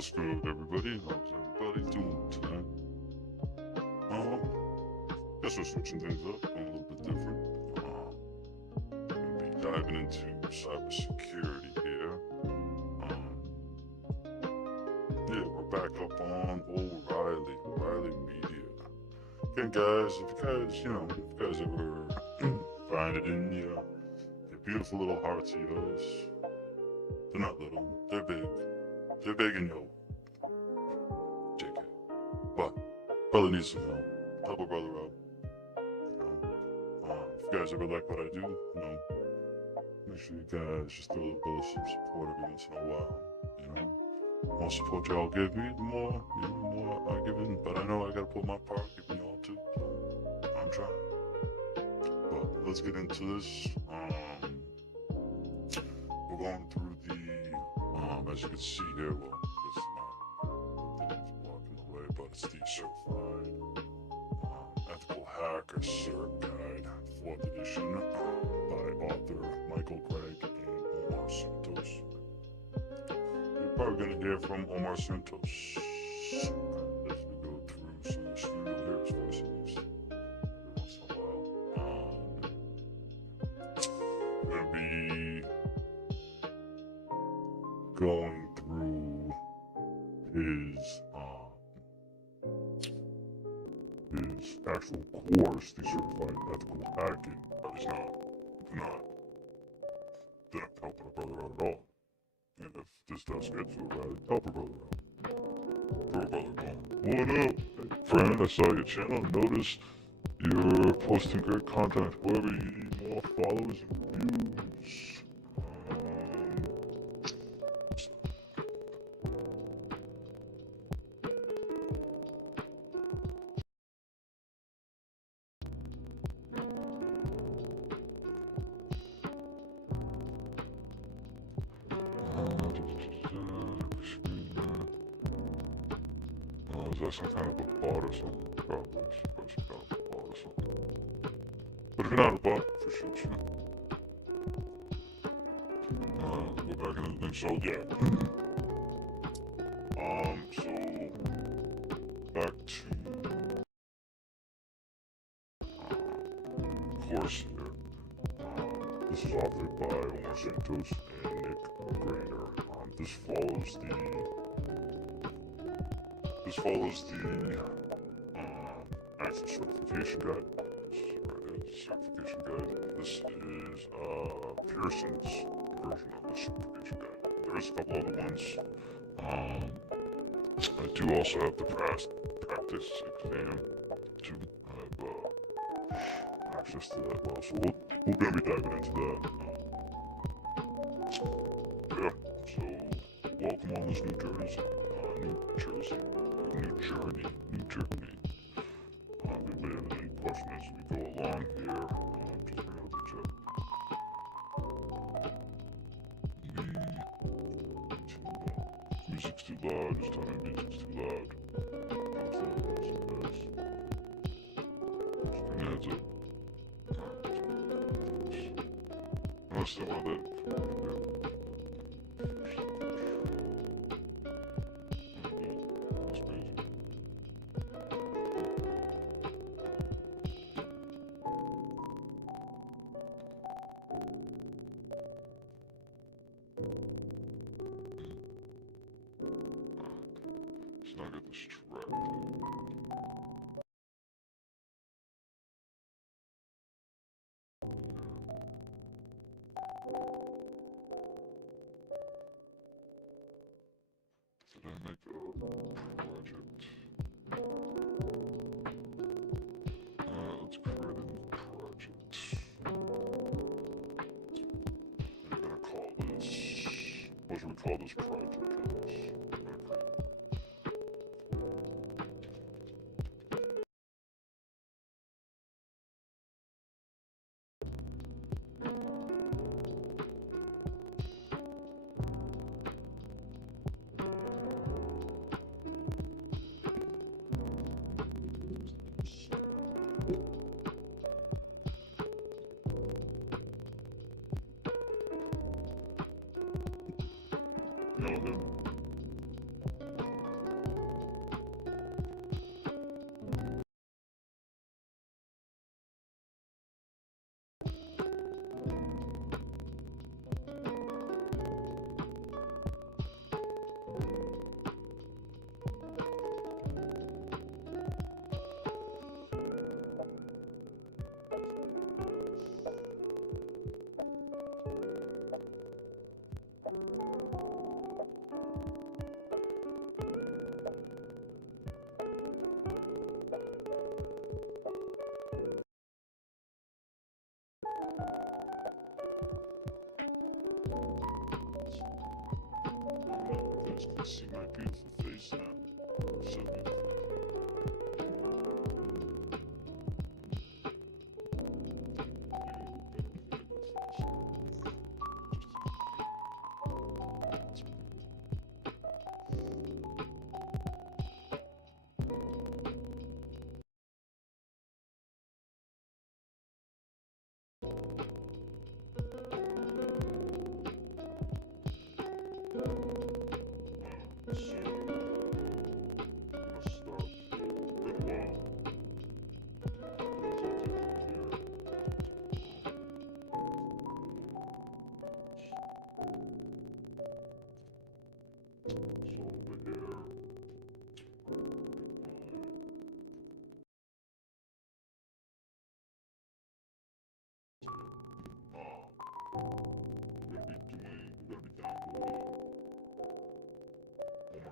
What's good, everybody? How's everybody doing tonight? Guess we're switching things up, going a little bit different. Gonna be diving into cybersecurity here. Yeah, we're back up on O'Reilly Media. Again, guys, if you guys ever find it in your beautiful little hearts of yours, they're not little, they're big. They're big and yo. JK. But brother needs some help. Help a brother out. If you guys ever like what I do, make sure you guys just throw a little bit of some support every once in a while. The more support y'all give me, the more, more I give in. But I know I gotta put my part, giving y'all too. So I'm trying. But let's get into this. We're going through the as you can see here, well, it's not blocking the way, but it's the certified ethical hacker cert guide, 4th edition, by author Michael Gregg and Omar Santos. You're probably going to hear from Omar Santos as we go through, so you'll hear his voice at least every once in a while. We're going to be going through his actual course, the certified ethical hacking, but he's not helping a brother out at all. And if this does get to it, right, help a brother out. Throw a brother going, what up? Hey, friend, I saw your channel, noticed you're posting great content. However, you need more followers and views. Is that some kind of a bot or something? Probably some kind of a bot or something. But if you're not a bot, appreciate you. Go back into the thing. So yeah. So back to course here. This is authored by Omar Santos and Nick Grainer. This follows the ITCertification guide. This is certification guide. This is Pearson's version of the certification guide. There's a couple other ones. I do also have the practice exam too. I have access to that well, so we're gonna be diving into that. Yeah. So welcome on this new journey. If anybody has any questions as we go along here, just bring up the chat. Music's too loud, just tell me music's too loud. Just bring heads up. I'm still on that. Let's not get distracted. Did I make a project? Let's create a new project. We're gonna call this, what should we call this project? guys can see my beautiful face now. So beautiful.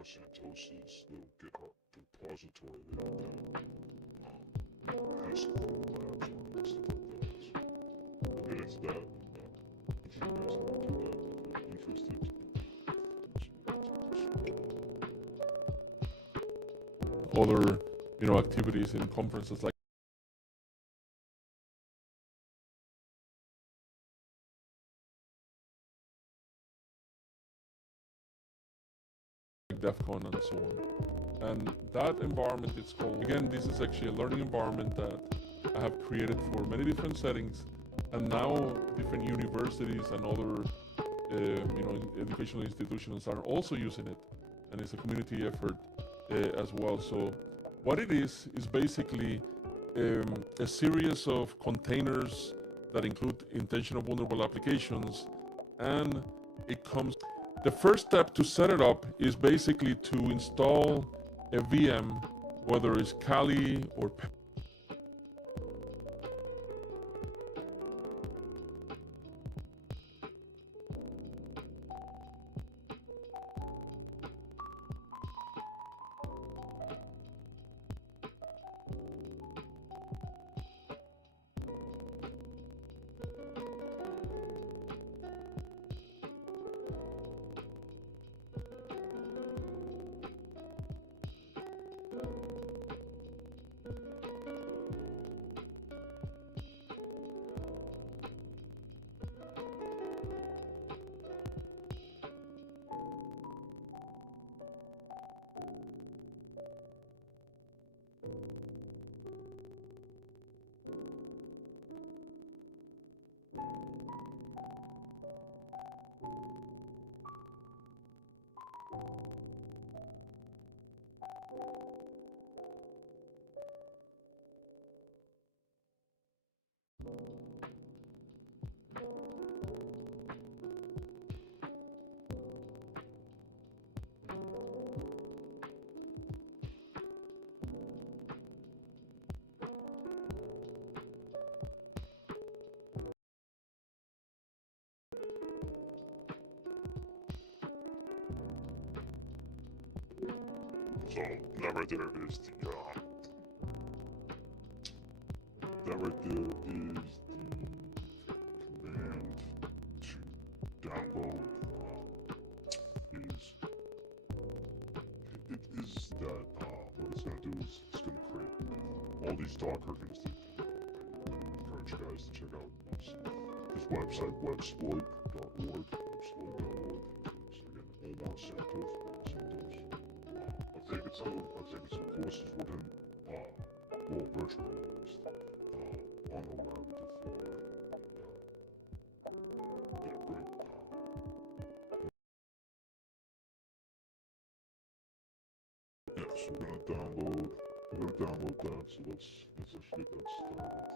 Santos's little GitHub repository there that has Cisco Labs on it and stuff like that. So we'll get into that if you guys want to do that if you're interested. Other, activities in conferences like DEF CON and so on. And that environment, it's called, again, this is actually a learning environment that I have created for many different settings, and now different universities and other educational institutions are also using it, and it's a community effort as well. So what it is basically a series of containers that include intentional vulnerable applications, and it comes. The first step to set it up is basically to install a VM, whether it's Kali or So that right there is the command to download. It is that what it's going to do is it's going to create all these Docker things. I encourage you guys to check out his website, websploit.org. Again, Omar Santos. I've taken some courses with him, virtually at least, on the web before. Great. So we're gonna download that. So let's actually get that started.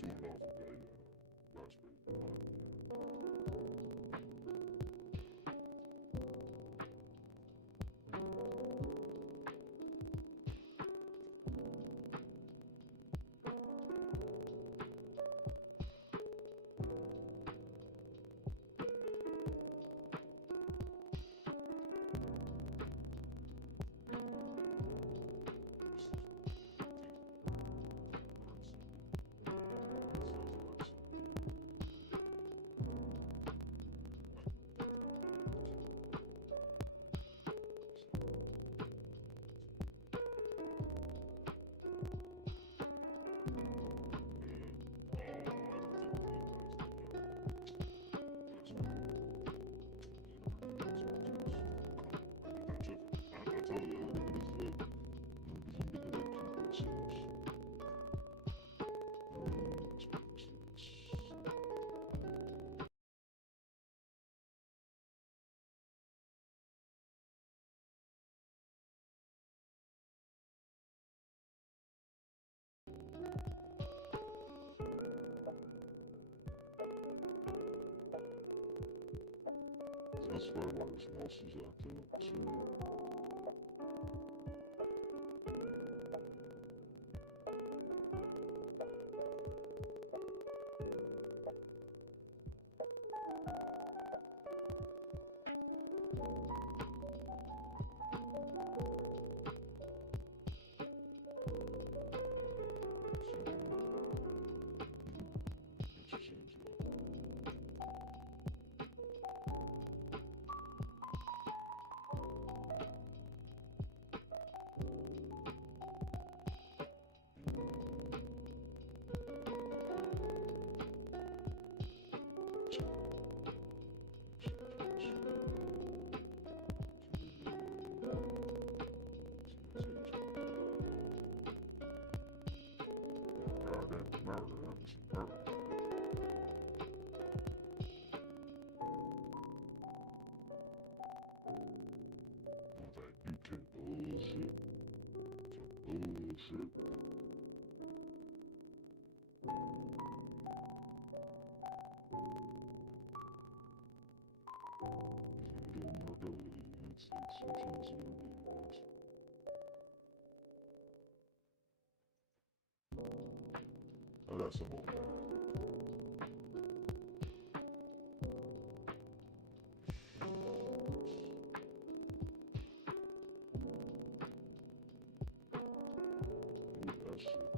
doing it off of a Raspberry Pi. That's where wireless mouse is acting up too. Bullshit. Bullshit. I got some more. That shit.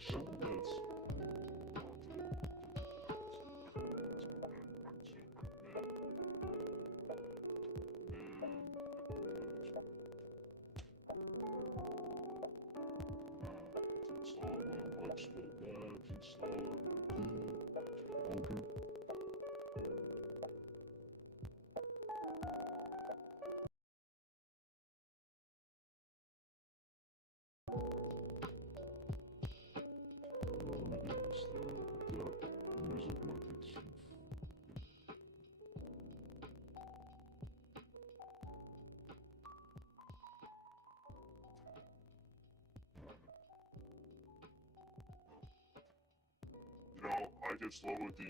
So that's I get slow with the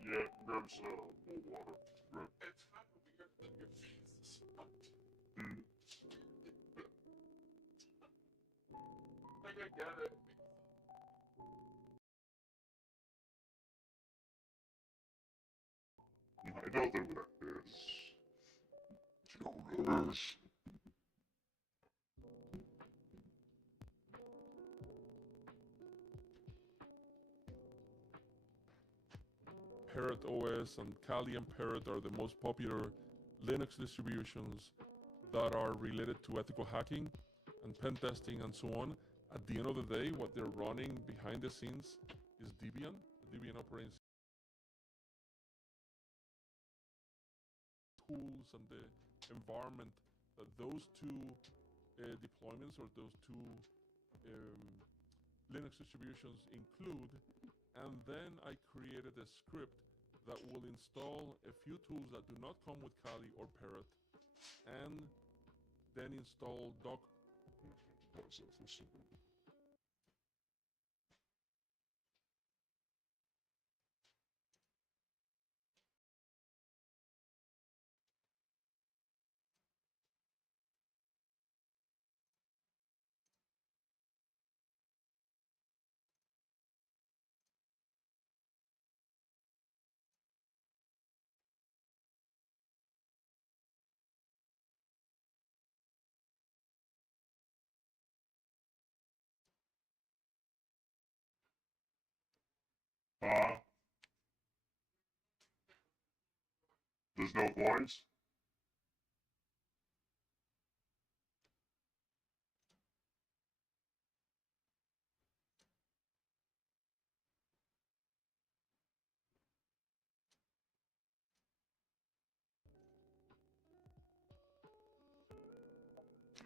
yeah, grab some more water. Grab. It's kind of weird that your face is smart. Like, I get it. I know that what that is. You know what it is. Parrot OS and Kali and Parrot are the most popular Linux distributions that are related to ethical hacking and pen testing and so on. At the end of the day, what they're running behind the scenes is Debian, the Debian operating tools and the environment that those two deployments or those two Linux distributions include. And then I created a script that will install a few tools that do not come with Kali or Parrot, and then install Docker. There's no voice?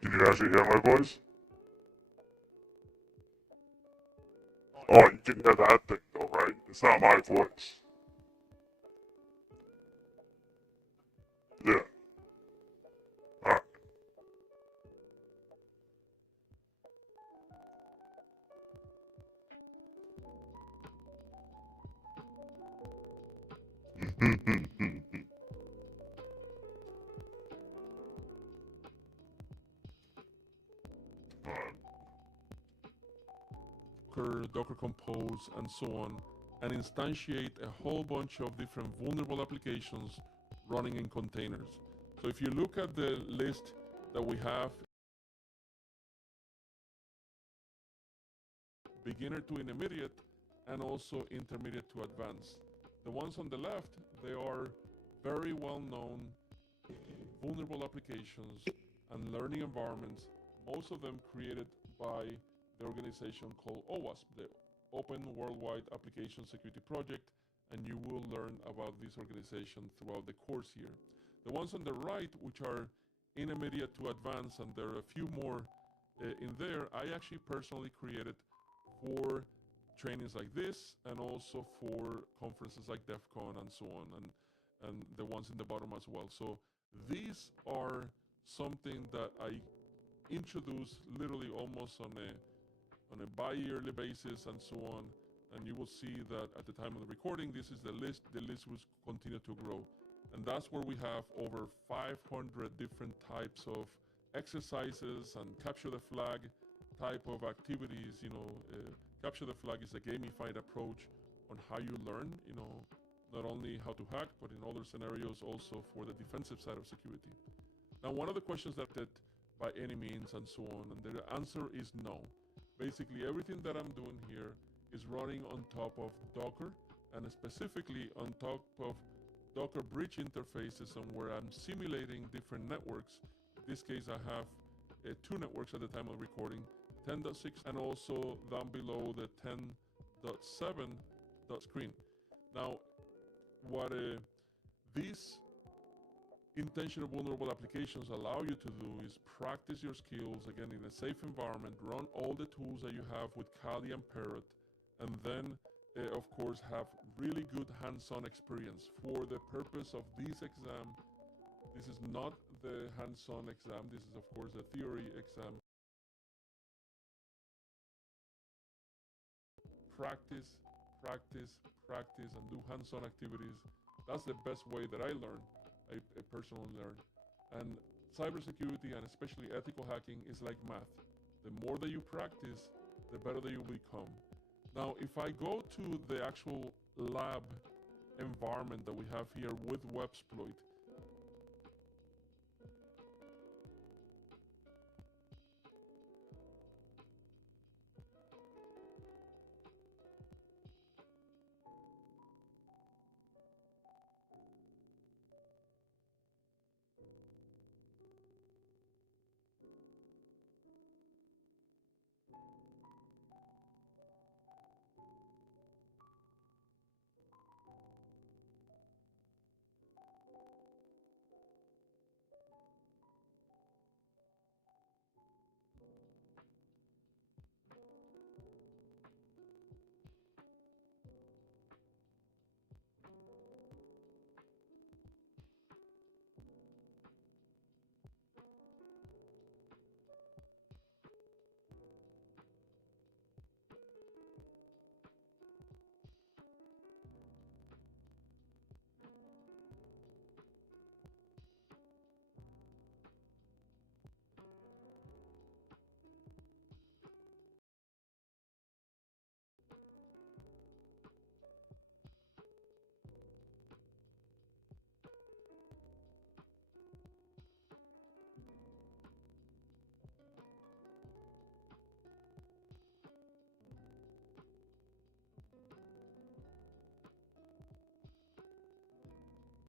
Can you actually hear my voice? Oh, you can hear that thing though, right? It's not my voice. Yeah. Alright. Docker Compose, and so on, and instantiate a whole bunch of different vulnerable applications running in containers. So if you look at the list that we have, beginner to intermediate, and also intermediate to advanced. The ones on the left, they are very well-known vulnerable applications and learning environments, most of them created by the organization called OWASP, the Open Worldwide Application Security Project, and you will learn about this organization throughout the course here. The ones on the right, which are intermediate to advanced, and there are a few more in there, I actually personally created for trainings like this, and also for conferences like DEF CON and so on, and the ones in the bottom as well. So these are something that I introduce literally almost on a bi-yearly basis and so on. And you will see that at the time of the recording, this is the list. The list will continue to grow. And that's where we have over 500 different types of exercises and capture the flag type of activities. Capture the flag is a gamified approach on how you learn, not only how to hack, but in other scenarios also for the defensive side of security. Now, one of the questions that by any means and so on, and the answer is no. Basically, everything that I'm doing here is running on top of Docker, and specifically on top of Docker bridge interfaces, and where I'm simulating different networks. In this case, I have two networks at the time of recording, 10.6 and also down below the 10.7 screen. Now, what these intentional vulnerable applications allow you to do is practice your skills, again, in a safe environment, run all the tools that you have with Kali and Parrot, and then, of course, have really good hands-on experience. For the purpose of this exam, this is not the hands-on exam, this is, of course, the theory exam. Practice, practice, practice, and do hands-on activities. That's the best way that I learn. I personally learn. And cybersecurity, and especially ethical hacking, is like math. The more that you practice, the better that you become. Now, if I go to the actual lab environment that we have here with Websploit,